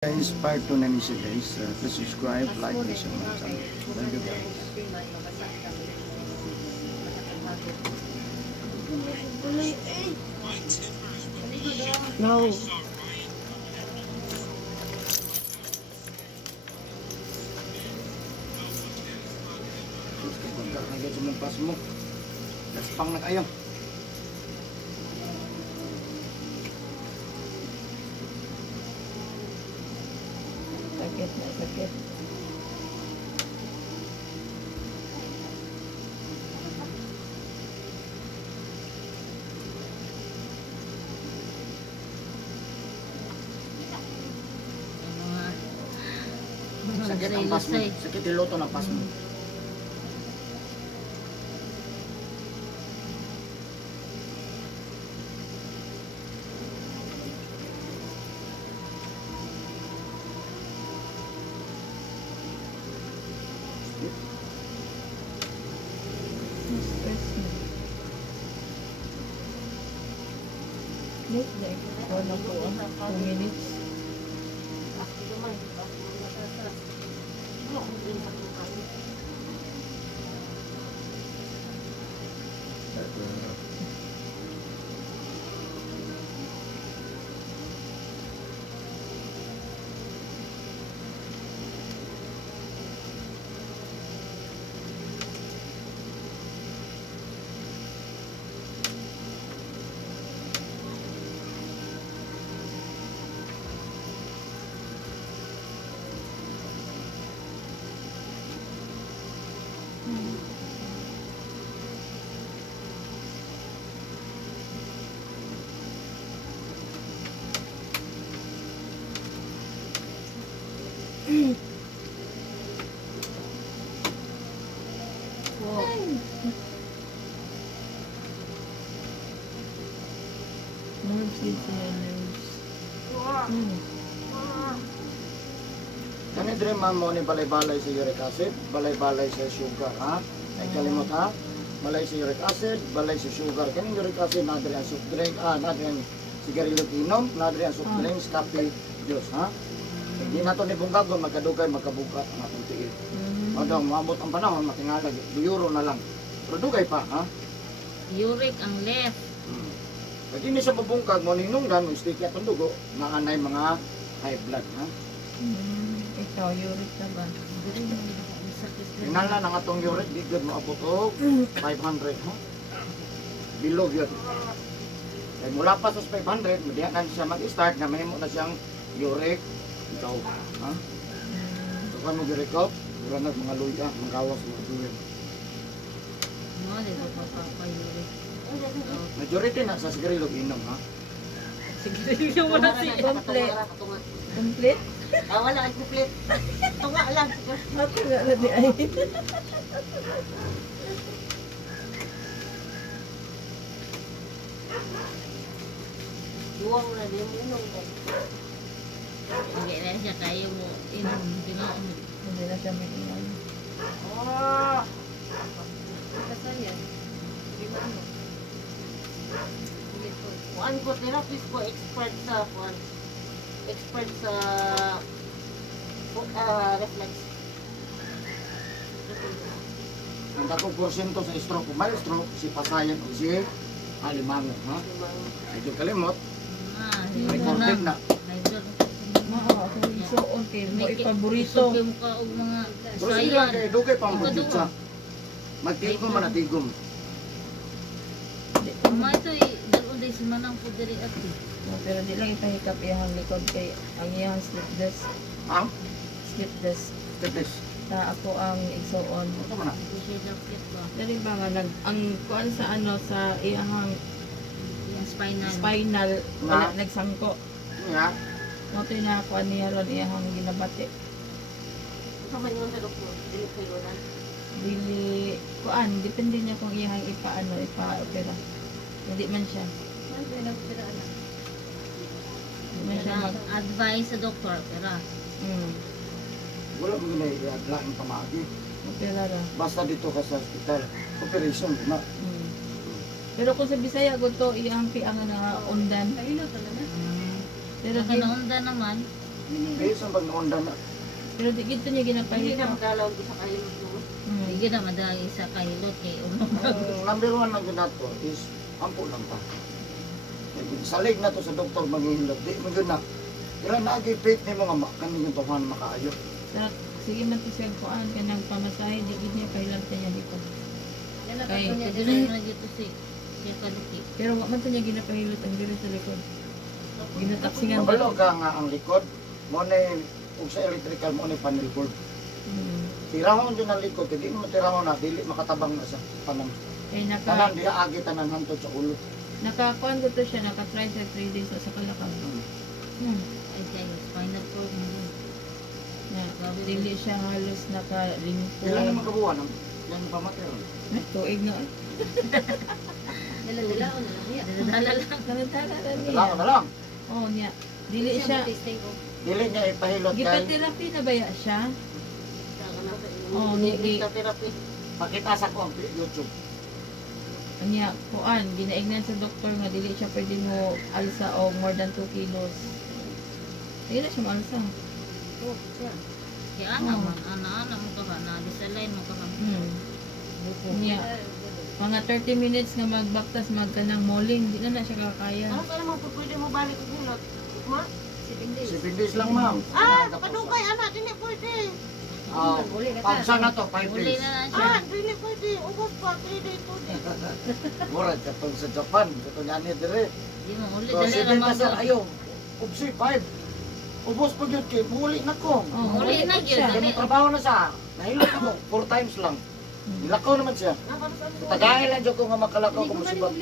Guys, part 2 na ni siya guys. Please subscribe, like, and share my channel. Thank you guys. No. Pagkat na guys, sumumpas mo. Gaspang na kayo. Sakit na sakit. Sakit ang pas mo. Sakit iloto ng pas mo. Stress na. Late na eh. Wala po ang 2 minutes. Nerves din sila, nerves. Kani dire man mo ni balay-balay sa uric acid, balay-balay sa sugar, ha? Ay kalimot ha? Balay sa uric acid, balay sa sugar. Kani uric acid na dire ang soft drink, na dire ang sigarilyo inom, na dire ang soft drinks, kape, juice, ha? Hindi na to ni bunggagon, magkadugay, magkabuka ang atong tiil. O daw, maabot ang panahon, matingalag, euro na lang. Pero dugay pa, ha? Uric ang left. Pag hindi siya mabungkag mo, ninungdan, mo sticky atong dugo, maanay mga high blood, ha? Ikaw, uric na ba? Tingnan na ng atong uric, di good mo abot og 500, ha? Below yun. Kaya mula pa sa 500, madiyan na siya mag-start, na may mo na siyang uric, ikaw, ha? So, kung mo uric out, wala na mga luya, mga gawas, mga duyan. No, dito pa uric. Majority na sa sigarilyo inom, ha? Sige, yung wala si Complete. Complete? Wala ay complete. Tunga lang. Ako nga na di ay. Duwang na din mo nung Hindi na siya kaya mo inom. Hindi na siya may iwan. Kasan yan? Kuan ko therapist ko expert sa kuan. Expert sa reflex. Ang dakong porsyento sa stroke, kung may stroke, si Pasayan o si Alimango, ha? Medyo kalimot, recorded na. Mao, ako isuon kay mo ipaborito. Isog mo ka og mga Pero sila sayan. kay dugay pang budget magtigom man natigom. Mama ito dalo day si manang po diri ati. Pero di lang ipahikap iyang likod kay ang iyang slip disc. Ang Slip disc. tetes. Na ako ang isuon. Ito man na. Ito siya jacket ba? Dali ba nga ang kuan sa ano sa iyang Yung spinal. spinal wala nagsangko. Nga, Mo to na kuan niya ron iyang ginabati. Kaman yun sa doktor. Dili ko yun. Dili kuan depende niya kung iyang ipa-opera. Hindi man siya. Hindi man siya mag Advice sa doktor, pero wala mo na i-adlain pamagi. opera ra. Basta dito ka sa hospital, operation, di ba? Pero kung sa Bisaya gusto iyang piang na undan. Pero Pero di kanaunda naman, Based ang pag-naundan na. Pero di gito niya Hindi ginapahit na ko. magalaw di sa kahilot mo. Hindi na madali sa kahilot kay Ang number one na ginato is ampo lang pa. Salig na to sa doktor maghihilot. Di mo yun na. Kaya nag-ipit ni mga kanin yung paman makaayo. Sa sige man ti siyang kuan kanang pamasahe di gid niya kailan niya dito. Kay Pagdili na dito si Kaliki. pero wa man to niya ginapahilot ang diri sa likod. Ginataksingan Mabalo ka nga ang likod. Mo na kung sa electrical mo na panel board. Tirahon dyan ang likod. Hindi mo tirahon na. Dili makatabang na sa tanan. Kay Tanan di agi tanan hantod sa ulo. nakakuan ko to siya naka-try sa 3 days sa kalakal. Ay kayo, spinal cord mo din. Na dili siya halos naka-limpo. Ilan naman kabuhan? Yan pa material. Tuig na. Dala-dala o na lang yan. Dala-dala lang. Tarantara na Dala niya. ko na lang. Oh niya. Dili siya. Dili niya ipahilot kay Gipaterapi na ba ya siya? Oh, Hindi therapy. pakita sa ko ang YouTube. Anya, kuan, ginaignan sa doktor nga dili siya pwede mo alsa o more than 2 kilos. Dili na siya maalsa. Kaya ana man, ana mo ka na, disalign mo ka na. Anya, mga 30 minutes nga magbaktas magkanang moling, di na siya kakaya. Ano kaya mo pwede mo balik ang hilot? Ma? 7 days lang ma'am. Padugay anak, hindi pwede. Pagsa na to, 5 Uli days. na lang siya. Hindi pwede. Ubos pa, 3 days pwede. Murad ka sa Japan. Ito nga ni dire. Di mo uli, So, dali 7 lang na sir, mo. ayaw. Ubsi, 5. Ubos pa yun kay, muli na ko. Oh, Uli na siya. yun. Kaya may trabaho na sa, nahilot ako, 4 times lang. Nilakaw naman siya. Tagay lang dyan ko nga makalakaw ko musibat.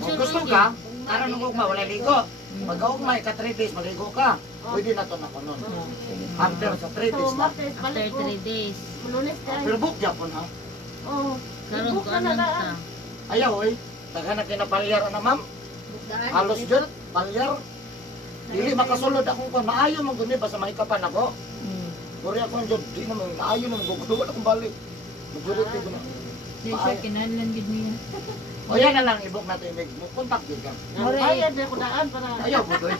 Kung gusto ka, karon ng ugma, wala ligo. Pagka-ugma, ka 3 days, maligo ka. Pwede na to na ko nun. Oh, sige. After sa 3 days na. After 3 days. Lunes tayo. Pero book yapon ha. Oo. Karon ko anong ta. Ayaw eh. Taga na kinapalyar na ma'am. Halos dyan, palyar. Dili makasulod akong kung naayo mong guni basta mahikapan ako. Puri ako ng Diyod, di naman, naayo naman gugulo akong balik. Majority ko na. Di siya kinahanglan gid niya. O yan na lang, ibok natin, contact yun ka. Bayad na ko daan para. Ayaw po doy.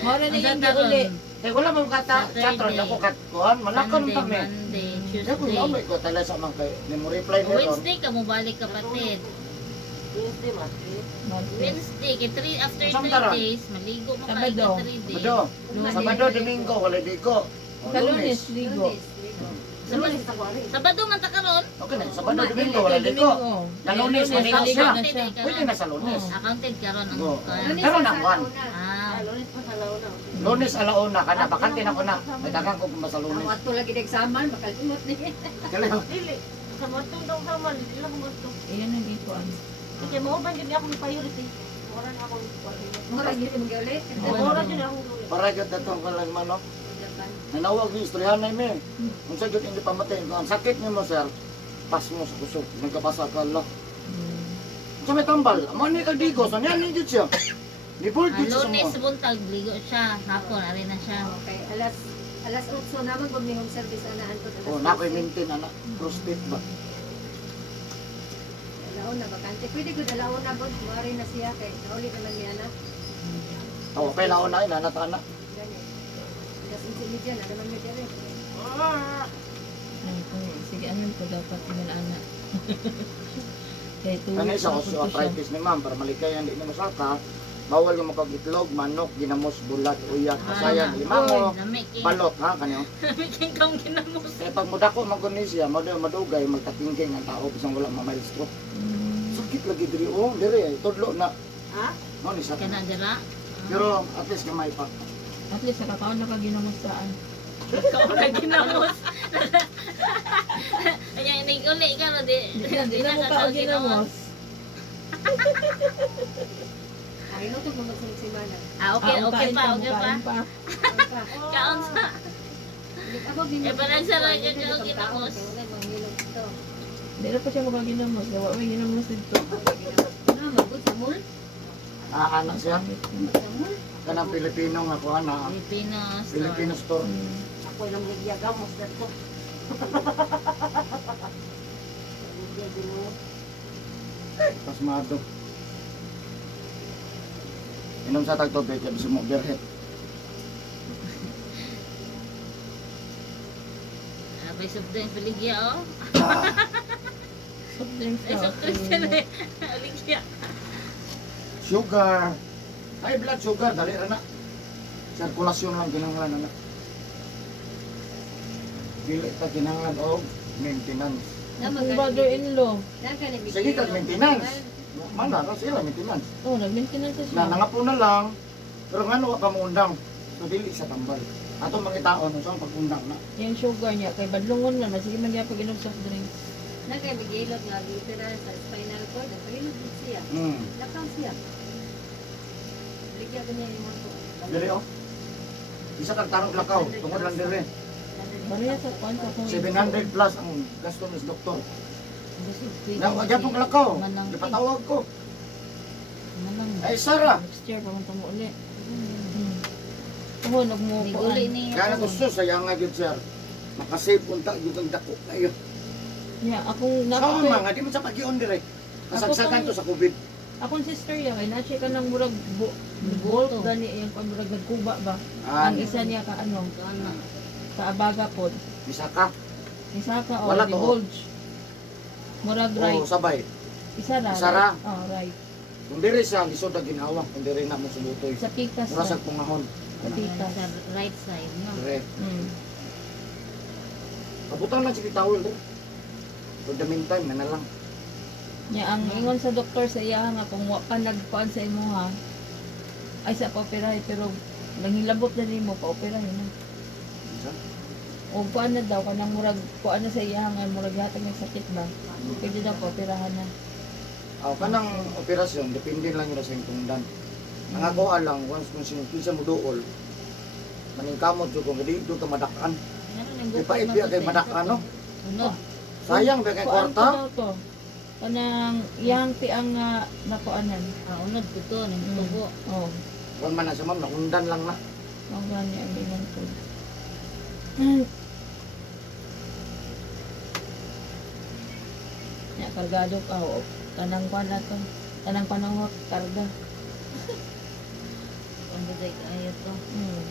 Mora na Ang yung ganda uli. ron. Kaya wala mong kata, chatron ako katkuhan, malakon Sunday, pa me. Monday, Kaya kung Tuesday. naumay ko tala sa mga kay, ni mo reply meron. Wednesday ka mo balik kapatid. Wednesday, Monday. Wednesday, kay after Saan 3 taran? days, maligo mo ka Sabado. 3 days. Sabado, Sabado, Domingo, wala ligo. O, Sa Lunes, ligo. Lunes sa kwari. Sabado man ta karon. Okay na, Sabado, Domingo, wala ligo. Sa Lunes, maligo maligo siya. na siya. Pwede na sa Lunes. Accounted karon ang Oo. kuan. Pero nang one. Ah, Lunes pa sa launa. Lunes alauna ka na, bakante na ko na. May dagang ko pa sa Lunes. Awat to lagi nagsaman, makalimot ni. Kaya Dili. Sa matong daw sa man, dili lang gusto. Iyan ang ikuan. Kasi mo ba gid ako ng priority. Ora na ako kwari. Mura gid mo gyulit. Ora gid ako dulit. para gud dato ko lang man no. Nanawag ni istoryahan na mi. Kung sa gud hindi pamatay, kung ang sakit nimo sir, pas mo sa kusog, nagkabasa ka lang. Sa may tambal, amo ni kadigo, so niya ni jud siya. Di bold jud siya sa Lunes mo. buntag ligo siya, hapon ari na siya. Okay, alas 8 naman pag may home service ana anto. Oh, na ko'y maintain ana, prostate ba. Alaon na bakante. Pwede gud alaon na gud, mari na siya kay nauli naman niya na. Oh, okay laon na ina natana. Gani. Alas 11 na naman niya dire. Sige, anon ko dapat yung anak. Kaya Kani sa osteoarthritis ni ma'am para malikayan di ni masaka. Bawal yung makagitlog, manok, ginamos, bulat, uyak, kasayan, limango, Dami king. balot ha kanyo. Dami king kang ginamos. Kaya pag mudako magkunisya, madugay, magtatingking ang tao bisang wala mamail stroke. Sakit lagi diri oh, diri tudlo na. Ha? Mo ni sakit. Kana dira. Pero at least kamay pa. At least nakakaon na kaginamos saan. Ikaw na ginamos. Anya ini uli ka no di. Di na mo ka ginamos. Ay no to mga simana. Ah, okay pa. Kaon sa. Ako din. Eh, parang sarap yun yung ginamos. Di na pa siya makaginamos. Gawa may ginamos dito. Na magud sa mall. Anak siya. Sa mall. Kanang Pilipino nga ko ana. Filipinos. Filipino store. Ako lang nagyagamos dito. Hindi gino. Pasmado. Inom sa tagtubig, kaya bisa mo berhet. soft drinks baligya oh. Soft drinks Ay na, soft drinks okay. na baligya. Sugar. High blood sugar, dali ra na. Sirkulasyon lang kinahanglan na. Dili ta kinahanglan og maintenance. Akong brother-in-law. Sige kag maintenance. Mana ra sila maintenance. Oh, nag-maintenance na siya. Na nangapo na lang. Pero ngano wa ka moundang. So dili sa tambal. Ato mangitaon unsa ang pagundang na. Yung sugar niya, kay badlungon na, sige man niya pag inom soft drinks. Nagkamigilot nga bitira sa spinal cord. Nagpagilot din siya. Lakaw siya. Bigyan ko niya yung moto. Dili oh. Isa kag tarong lakaw, tungod lang dire. Bariya sa kwan sa kung 700 plus ang gasto ng doktor. Busog pwede. Na wa gyapon lakaw. Manang. Gipatawag ko. Manang. Ay Sara, next year pa man tamo uli. Oo, nagmo May kuan. uli niya. kaya gusto sayang nga gyud sir. Makasave unta gyud ang dako kayo. Yeah, akong Sa napapay. mga di man sa pag-ion dire. Nasagsagan to sa COVID. Akong sister ya kay na ka nang murag bolt gani yung kung murag nagkuba ba. Ah, Ang isa niya ka ano, Kana. kaabaga pod. isa ka. Isa ka o Wala di to. bulge. Murag right. Oo, sabay. Isa ra. Isa ra. right? Oh, right. Kung dire siya lisod na ginawa, kung dire na mo sumutoy. Sa pikas Mura ra. sa pungahon. Sa pikas. Sa right side no. Dire. Mm. Kabutan lang si tawel dire. For the meantime, na lang. Nya ang ingon sa doktor sa iya nga kung wa pa nagkuan sa imuha ay sa paoperahe pero nanghilabot na nimo paoperahe na. Isa? O kuan na daw kanang murag kuan na sa iya nga murag hatag ng sakit ba. Pwede daw paoperahan na. Kanang operasyon, depende lang yun sa tungdan. Ang ako lang, once kung sinipisa mo dool, maningkamot yun kung hindi doon ka madakan. Di pa ipiya kay madakan, no? Unod. Sayang ba kay Kuan kwarta? ko daw to. Kanang iyang piang nga nakuanan. Unod ko to ning tubo. Oh, Kung man na sa ma'am, nakundan lang na. ang gani ang ingon ko. Ya kargado ka o kanang kuan nato. Kanang panahot karga. Ano day kayo to? Hmm.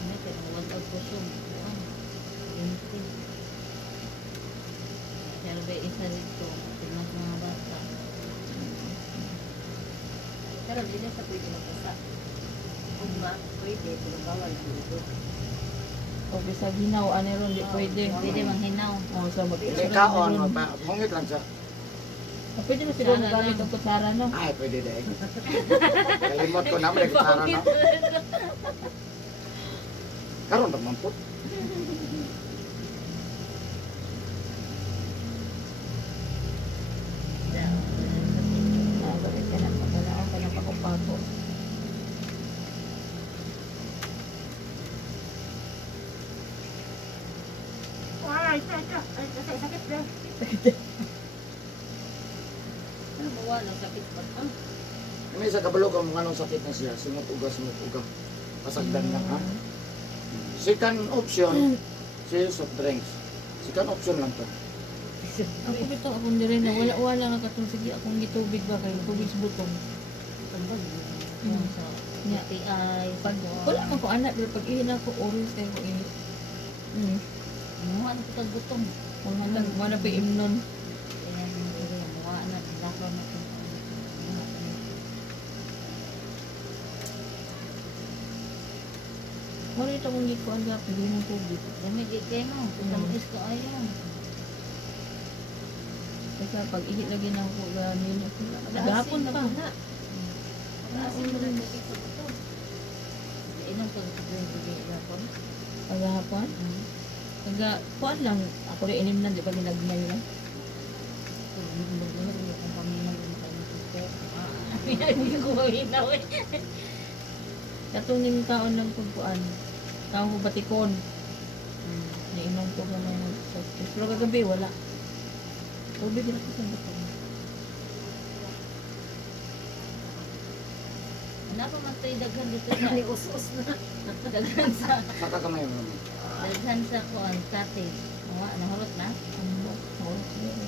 Ano pero wala ko sum. Inti. Serve isa dito. Tinas mga bata. Pero hindi na sa pwede magkasa. Kung ba, pwede. Pero bawal dito. O bisag hinaw ani ron di pwede. Pwede manghinaw. Oh, so Hindi kaon, mungit lang siya. Pwede na siguro gamit ang kutsara no. Ay, pwede dahil. Kalimot ko naman, nagkitara na. Karoon naman po. Ah, gamit ka na pagkalaon ka ng pakupato. Ay, sakit na. Ano ba wala sakit pa to? Kami sa kabalo ka mga anong sakit na siya, sungot uga. Pasagdan na ha. Second option, sales of drinks. Second option lang to. Ako bito akong dire na wala nga katong sige akong gitubig ba kay tubig sa butong. Pagod. Mm. Sa Nya. UTI. Pag wala man ko anak pero pag ihin ako orange kay ko ini. Muha na ko tagutong. Kung man wala pa imnon. Kaya muha na. Lakaw na ko. Wala ito kung gikuan ka pwede ng tubig. Dami di kayo no. Tamis ka ayaw. Kasi pag ihi lagi na ako ganin ako. Gahapon pa. Naasin mo lang lagi sa buto. Inom ka sa drink yapon. Pagahapon. Taga kuan lang ako rin inim na di ba ginagmay lang. Kung paminaw yung tayo sister. Hindi ko paminaw eh. Katong ning taon ng pagkuan. Taon ko batikon. Nainom ko ka na yung softest. Pero kagabi wala. Tubig na ko sa batikon. Ano pa man tayo daghan dito sa Ni us-us na. daghan sa Saka kamay mo. daghan sa kuan cottage. Mga nahulot na. Ang bok. Wala siguro.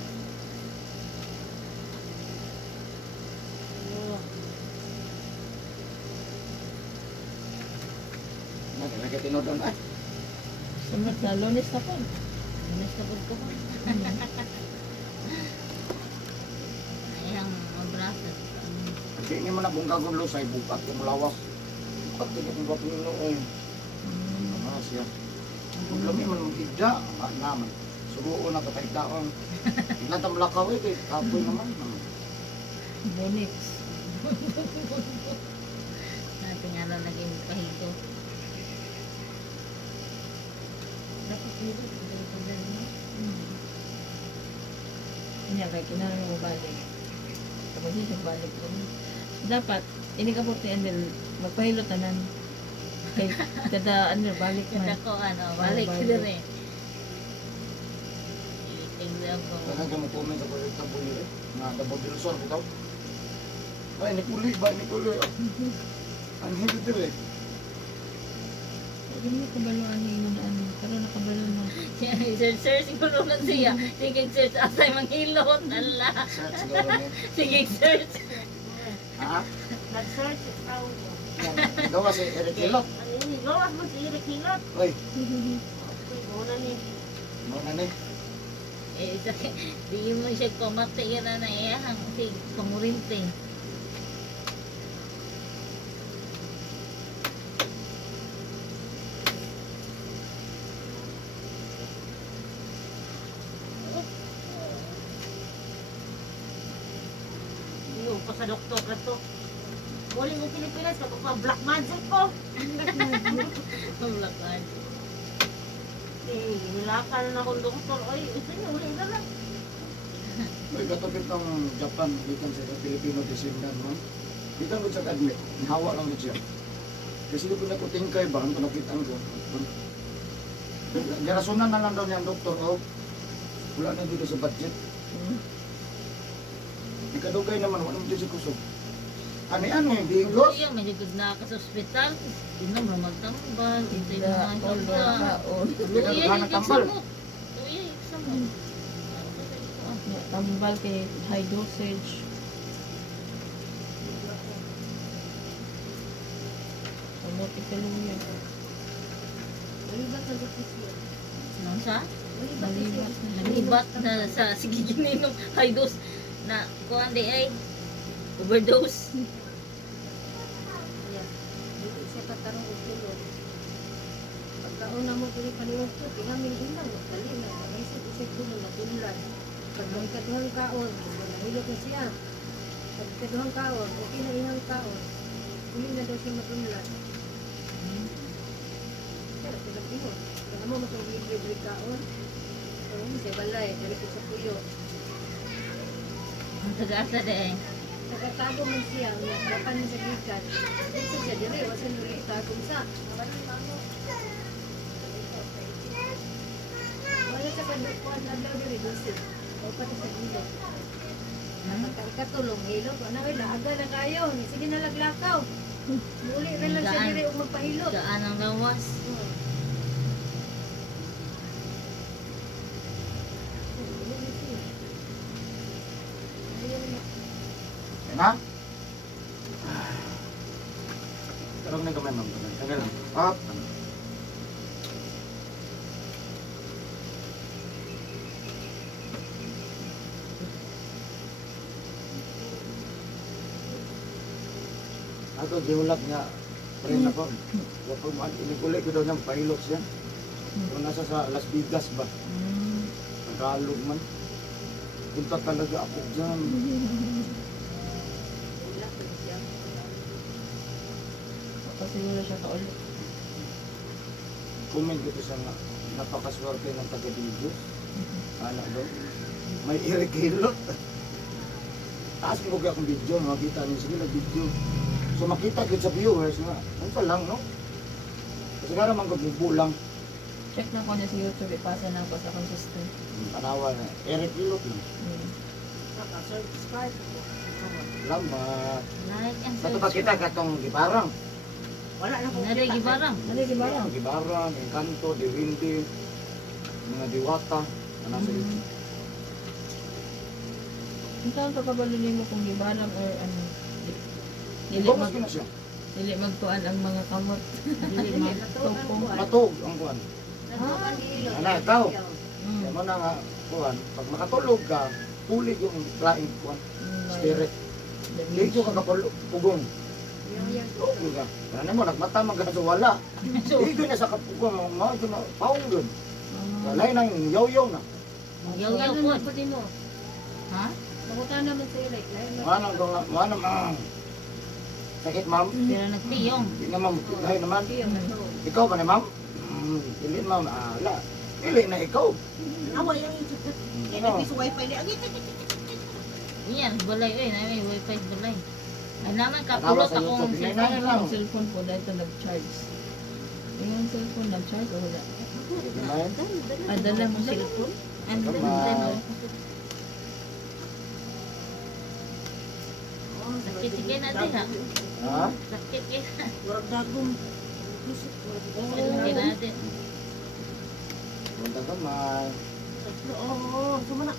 nagkatinodan ay. Sumat na, lunes na po. Minas na po ko. Ayang abraso. Kasi ini man akong gagawin lusay, bukat yung lawas. Bukat yung bukat yung looy. Ano siya? Kung lami man mong higda, naman. Subuo na kapag daon. Ilan tam lakaw eh, kapoy naman. Bonix. Nating ano naging pahigo. Dapat dito. Kanya kay kinahanglan mo balik. Tapos siya balik ko. Dapat, ini ka po Andel, magpahilot tanan. Kay kada ano balik Kada man. ko ano, balik balik. sila rin. Example. Kaya ka mo comment sa pwede taboy eh. Nga, double dilsor ko daw. Ay, nikuli ba? Nikuli. Ang hindi dire. Hindi mo kabaluan niya yun na ano. Pero nakabalo na. Sir, siguro lang siya. Sige, search asay manghilot. Ala. Search siguro niya. Sige, search. Ha? Nag-search ikaw mo. Gawa si Eric Hilot. Ano yun? Gawas mo si Eric Hilot. Uy, Muna ni. mo na ni. Di mo siya kumate yan na naiyahang si Kamurinting. Yung pa sa doktor ka to. Muli mo Pilipinas, kapag pa black magic ko. Black card. Eh, nilakan na akong doktor. Ay, isa niya, uli na lang. Uy, katapit ng Japan, bitan sa Pilipino descendant mo. Bitan ko sa admit, hawa lang ko siya. Kasi ko na ko tingkay ba, ano ko nakitaan ko. Garasunan na lang daw niya ang doktor, oh. Wala na dito sa budget. Ikadugay naman, wala naman dito sa kusog. Ano yung bigos? Iya, may jigod na ka sa ospital. Tinom mo magtambal. Ito yung mga All doktor. kaon. Hindi ka nagtambal. Uy, samot. Tambal kay high dosage. Ano tikaluya. Malibat na dito siya. Nang sa? Malibat na siya. Nalibat na sa sige gininong high dose na kuan di ay overdose. Ayan. Dito siya katarong o tulog. Pagkauna mo kini kaniwag ko, tinaming ilang, dali na, naisip-isip ko na natulan. Pag may kaduhang kaon, nahilot na siya. Pag kaduhang kaon, okay na ihang kaon, uli na daw siya matulan. Pero pinag-ingon, kaya mo matong libre kaon. Pero hindi siya balay, dali ko sa puyo. Ang taga-asa di ay. Nagkatago man siya, nagkapan sa gikan. Dito siya, dire, wasa nuri itagong sa. Wala sa kandukuan na daw dire, dosi. O pati sa gilid. Pagka-ikatulong, hilot, wala na, aga na kayo. Sige na laglakaw. Muli rin lang siya Gaan. dire, magpahilot. Gaan ang lawas. Yan ha? Tarong na kamay, ma'am. Tagal lang. Up. Ako, giulat nga. Friend ako. Kapag inikulit ko daw niyang pilot siya. Kung nasa sa Las Vegas ba? Tagalog man. Punta talaga ako dyan. Wala ko siya. Pasiguro siya kaulit. Comment dito sa nga. Napakaswerte ng taga-video. Anak daw. May irikilot. Taas mo kaya akong video. Makita niyo. Sige na video. So makita ko sa viewers nga. Ano pa lang, no? Kasi nga naman magbubulang. Check na ko na sa YouTube, ipasa na ako sa consistent. Panawa na. Irikilot lang. Naka-subscribe ko. Salamat. Like and Bato ba kita katong gibarang? Wala na akong Nari kita. gibarang. Ano di ba lang? Gibarang, Encanto, Diwindi, mga diwata. Ano sa YouTube. Ang taon pa kabalo niyo mo kung gibarang or ano? Dili Ibamos mag... ko na siya. Dili magtuan ang mga kamot. Dili man. Matug ang kuan. Natukan di ilog. Ana, ikaw. Mm. Kaya mo na nga kuan, pag makatulog ka, pulig yung laing kuan, spirit. Ligo ka kapugong. Yang Ligo ka. Ano mo, nagmata magkasa wala. Ligo na sa kapugong, mga ito na, paong yun. Lain ang yaw-yaw na. Yaw-yaw po. mo. Ha? Mabutan naman sa ilay. Manang ko nga, manang sakit ma'am. Pero nagtiyong. Hindi naman, lain naman. Yung ato. Ikaw ba ni ma'am? Pili ma'am, ala. Pili na ikaw. Awa yung kaya Ano? nagpiso wifi di. Agit. Iyan, balay eh. Na may wifi balay. Ay naman Tanawa kapulot sa akong YouTube. cellphone. Hinay lang. Ang cellphone po dahil ito nag-charge. Yung cellphone nag-charge o wala? Hinay. Ah, dala mo cellphone? Ano Come na on. Sakit sige natin ha. Ha? Sakit eh. Murag dagom. Sakit natin. Punta ka, may. Oo, sumana.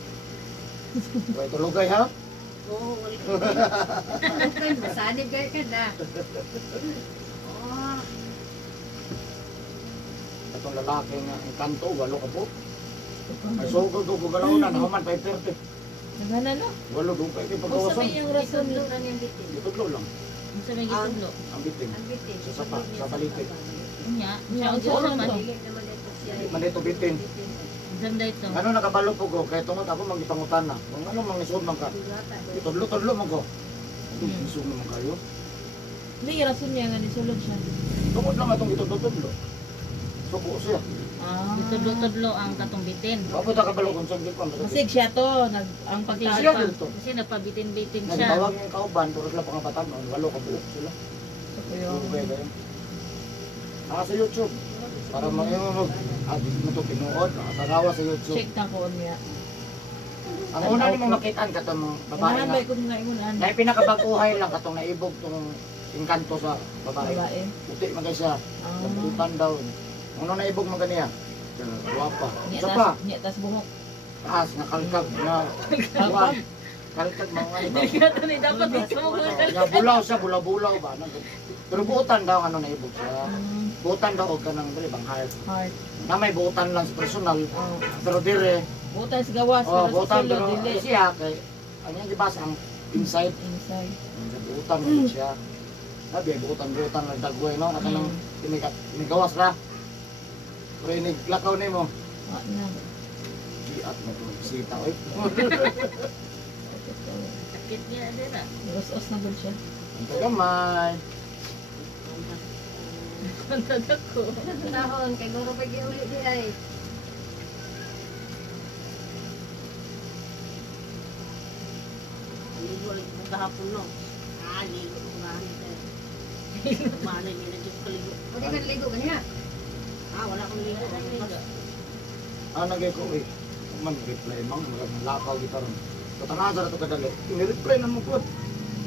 Huwag tulugay ha? Oo, wali. Kan masanib kay ka na. Ah, Itong lalaki nga, ang kanto, walo ka po. Ay, sugod ko galaw na, naman, 5:30. Naghana no? Walo, doon kayo Kung pagkawasan. sabi yung rason Rason lang yung bitin. Itudlo lang, Ang sa may gitudlo. ang biting. Ang bitin. Sa sapa, sa balitik. Nya, siya Ang ang sa sa man. Dili naman ito siya. Di man ito bitin. Ganda ito. Ano nakabalo po ko, kaya tungod ako magipangutan na. Kung ano mang isod man ka, itudlo-tudlo man ko. Isod naman kayo. Hindi, yung rason niya nga nisulod siya. Tungod lang itong itudlo-tudlo. Suko siya. Ah. Gitudlo-tudlo ang katumbitin. Kapag nakabalo kung saan ko, Masig siya to. Ang Kasi Siya pagtaas dito. Kasi napabitin-bitin siya. Nagtawag yung kauban, puro sila pangabatan, walo ka buo sila. yung Sa YouTube. Para mayroon mo ito pinuod, nakasagawa sa YouTube. check na ko niya. Ang una ni mo makitaan katong babae Babae nga. ko na imunan. Na pinakabaguhay lang katong naibog tong engkanto sa babae. Babae. Puti man kay siya. Ah. Nabutan daw. Ano naibog man kaniya? Guwapa. Niya Isa pa, tas buhok. taas na kalkag na. Kalkag. Kalkag mga iba. Ito ni dapat ito mo. Ya bulaw siya, bulaw-bulaw ba? Pero buutan daw ano naibog siya. Buutan daw og kanang dili bang heart. Heart. Na may buutan lang sa personal. Oh. Pero dire, Butas gawas. oh, pero sa buutan sulod, pero dili. siya kay ang yung gibas ang inside. Inside. Buutan mo siya. Sabi, buutan lang dagway no. Naka nang inigawas ra. Pero iniglakaw nimo. Ah, na. Giat mo to bisita oy. Sakit niya din ah. Us-us na gud siya. Ang tagamay. Kontadak ko. Tahon kay guro pa giuli di ay. ligo ulit mo kahapon no. Ah, ligo ko nga nito. Malay nila dito kaligo. O di ka ligo kaniya. Ah, wala akong ligo. Nagay ko eh. Man reply mang lakaw kita ron. Katanga sa to kadali. Ini-reply na mo ko.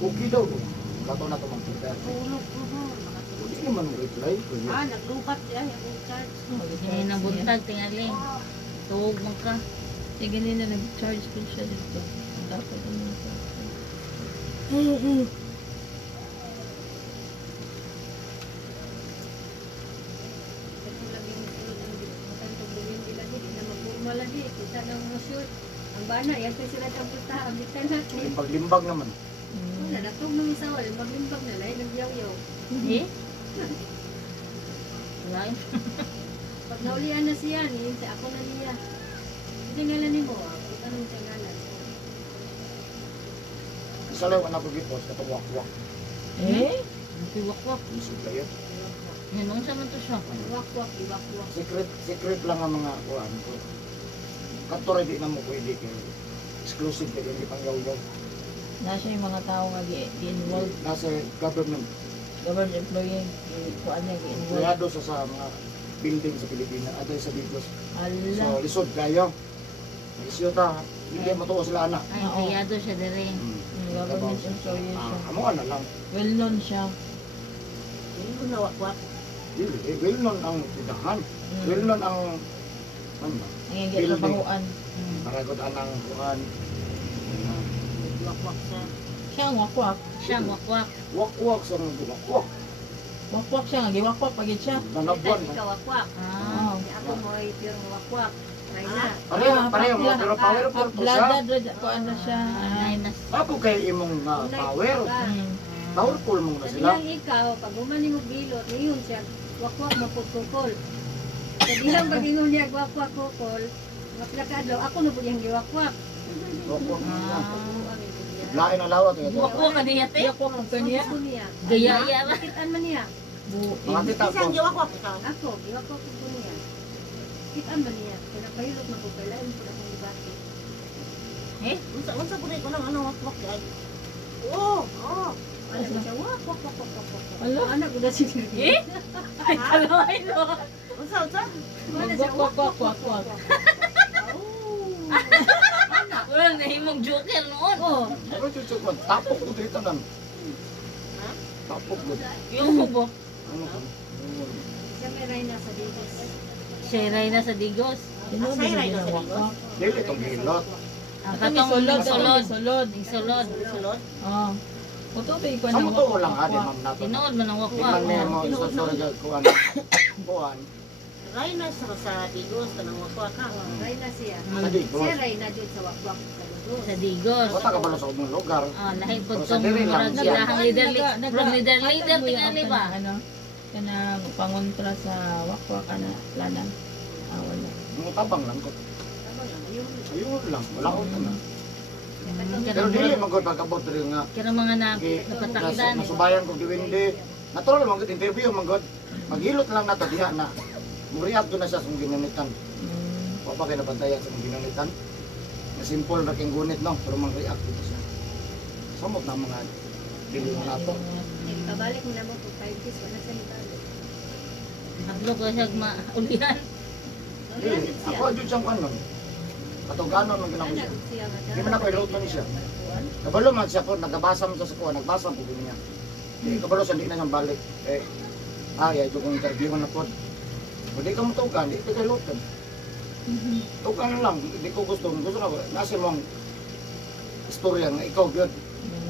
Okay daw ko. Kato na to man kita. Tulog ko ho. Hindi naman reply. Ah, naglupat siya. Yung charge. Hindi na buntag tingali. Tuwag mo ka. Sige nila nag-charge ko siya dito. Dapat ano sa. Ito lang yung sulod ang matantog bilin nila di na magpurmala di. Kita nang shoot. Ang bana, yan pa sila tapunta. Ang bitan natin. Limbag-limbag naman. Wala, natog nung isa wala. Maglimbag na lang. Nagyaw-yaw. Eh? Wala yun. Pag naulian na siya, ni ako na niya. Hindi ngalan ni mo. Kung anong siya ngalan. Isa lang wala ko gipos katong wak-wak. Eh? Napiwak-wak. Isip lang yun. Hinong sa man to siya. Iwak-wak, iwak-wak. Secret lang ang mga kuan ko. Kato di na mo pwede kay exclusive kay hindi pang yaw-yaw. Nasa yung mga tao nga gi-involve. Nasa government. Government employee. Kuan niya gi-involve. Empleyado sa mga building sa Pilipinas at sa Bicos. Ala. So lisod kayo. Isyo ta, hindi mo tuwa sila anak. Ay, kayado siya dire. Government employee siya. Amo ana lang. Well known siya. Hindi ko nawakwak. Dili, well known ang tindahan. Well known ang ano ba? Ang Building. gitrabahuan. Paragod anang kuan. Wakwak siya. Siya ang wakwak. Siya wakwak. Wak-wak sa mga wakwak. Wakwak siya nga, giwakwak pagit siya. Nanabuan. Ikaw wakwak. Ah. Ni ako mo ay pure wakwak. Rayna. Pareho mo, pero power po siya. Blooded, ko ano siya. Minus. Ako kay imong power. Powerful mo na Sa sila. diyang ikaw, pag umani mo bilot, ngayon siya, wakwak mapudkukol. Sa diyang pag ingon niya, wakwak kukol, maplakadlaw, ako na po yung giwakwak. Opo. Buwan ni niya. Lain ang lawat. eh. Buwak ka niya, te. Giwakwak ang kanya. Gusto niya. Gaya-ya ba? Kitaan man niya. Mga kita ko. Isang giwakwak ikaw. Ako, giwakwak ko niya. Kitaan man niya. Kaya pahilot na ko, kailan po na akong ibati. Eh? Unsa po rin ko lang ano wakwak ay. Oo, oo. Ano siya, wakwak, wakwak, wakwak. Ala. Anak ko na siya. Eh? Ay, kalaway no. Unsa unsa? Ano siya, Wakwak, wakwak, wakwak. Wala na himong joker noon. Oo. Ano chuchuk man? Tapok ko dito nang. Tapok ko. Yung hubo. Ano ko? Siya may Rayna sa Digos. Siray na sa digos. Sino Asay, ba right, yung sa wakwak? Dili itong hilot. Ang Katong katong isulod, sulod. katong isulod. Isulod. Sulod. Oh. Kuto ba ikaw Sa ng mo to lang adi wakwak? ma'am nato. Tinood man ang Di wakwak. man may mo istorya kuan. Kuan. Rayna sa digos kanang wakwak ka. Rayna siya. Sa Digos. Siya Rayna dyan sa wakwak sa Digos. Sa digos. Wala ka pala sa ubang lugar. Ah, lahi po Pero sa tong diri lang murag siya. silahang leader Naga- from leader naga- leader mo yung tingali ang ba? Ano? Kanang pangontra sa wakwak ana lanang. Ah, wala. Mga tabang lang ko. Tama lang, yun. Ayun lang. Wala ko na. Kaya Pero dili man gud pagkabot diri nga. kaya mga na Gi- napatakdan. nasubayan ko diwindi. Natural man gud interview man gud. Maghilot lang nato diha na. Muriap na siya sa kung ginanitan. Wa pa kay nabantayan sa kung ginanitan. Na simple ra king gunit no, pero mang react dito siya. Samot na mga dili mo nato. Kabalik mo naman kung 5 days, wala siya nitalo. Hadlo ko siya maulihan. Dili, ako jud siyang kanon. Katuganon man ginako siya. Di man ako iluto ni siya. Kabalo man siya ko, nagabasa man siya sa kuha, nagbasa po niya. Di kabalo siya, di na siyang balik. Ay, ito kong interview na po. Hindi ka mo tugan, di ka lutan. Tugan lang, di ko gusto na, nasa mong istorya nga ikaw yun.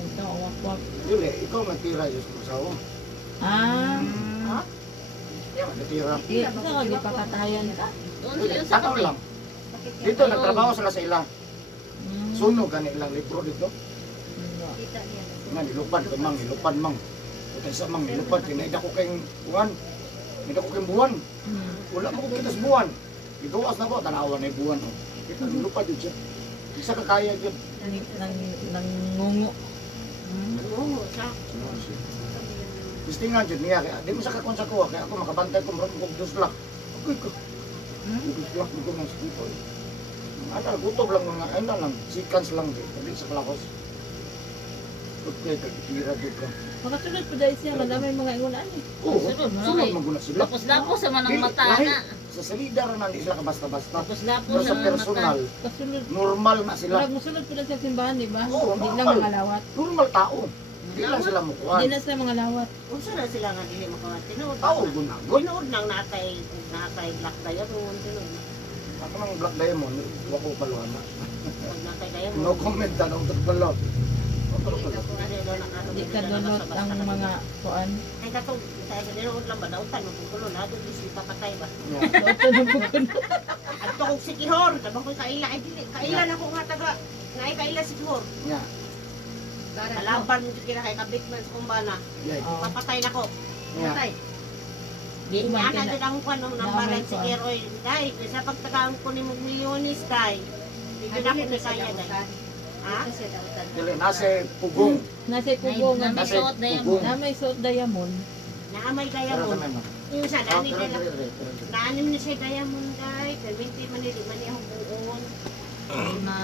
Ito, wakwak. Dili, ikaw nagtira yun sa masawa. Ah. Ha? Nagtira. Di ka gipakatayan ka. Doon Dili, sila sa takaw kape. lang. Dito, nagtrabaho sila sa ila. Sunog ka nilang libro dito. Kita niya. Nga, nilupad ko mang, nilupad mang. Kutay sa mang, nilupad. Kinaida ko kayong buwan. Kinaida ko kayong buwan. Wala mo ko kita sa buwan. Ituwas na po, tanawan na yung buwan. Oh. Kita, nilupad yun siya. Isa ka kaya yun. Nangungo. Oo, siya. Gusto nga dyan niya, kaya di mo sa kakon sa kuha, kaya ako makabantay ko, marami kong duslak. Okay ko. Duslak mo ko ng skipol. Ano, gutob lang mga, ano lang, seconds lang din, hindi sa kalakos. Okay, kagitira din ka. Makasunod po dahil siya, madamay mga ingunan eh. Oo, Sunod, mga sunod kay- maguna sila. Lapos-lapos sa manang Di, mata lahi, na. Sa salida rin na, hindi sila kabasta-basta. Lapos-lapos Pero sa sa mga mata. personal, Kasunod. normal na sila. Parang musunod po na sa simbahan, di ba? Oo, Hindi lang normal. mga lawat. Normal tao. Hindi lang sila mukuhan. Hindi na sila mga lawat. Unsa na sila nga dili makawat. Tinuod. Tao, gunagot. Tinuod nang natay black diamond tinuod. Ako ng Black Diamond, wako paluhan na. Pag natay diamond. No comment na, nung tagpalo. Ano daw nakano. Hindi ka donot ang mga kuan. Ay katong tayo sa tinuod lang ba dautan mo kung kulo na dito si papatay ba. Ito na po ko. Adto kog si Kihor, kabang ko kaila ay dili. Kaila na ko nga taga. Naay kaila si Kihor. Nga, Kalaban mo kira kay kabit man sa kumbana. yeah, Oh. Papatay na ko. nga. Patay. Di Kuman Ana ka na. jud ang kwan nung nambaran si Keroy. Dai, sa pagtagaan ko ni mong milyonis dai. Di jud ako ni kaya dai. Ha? Ito siya dautan. Dili, nasa pugong. Nasa kubo nga. Nasa suot na yan. pugong. Na may suot diamond. Naamay Pero diamond. sa mo. Yung sa Ah, dani pero, nila. pero. Naanim ni siya diamond dai. Kay 20 man ni man niya buon. Ma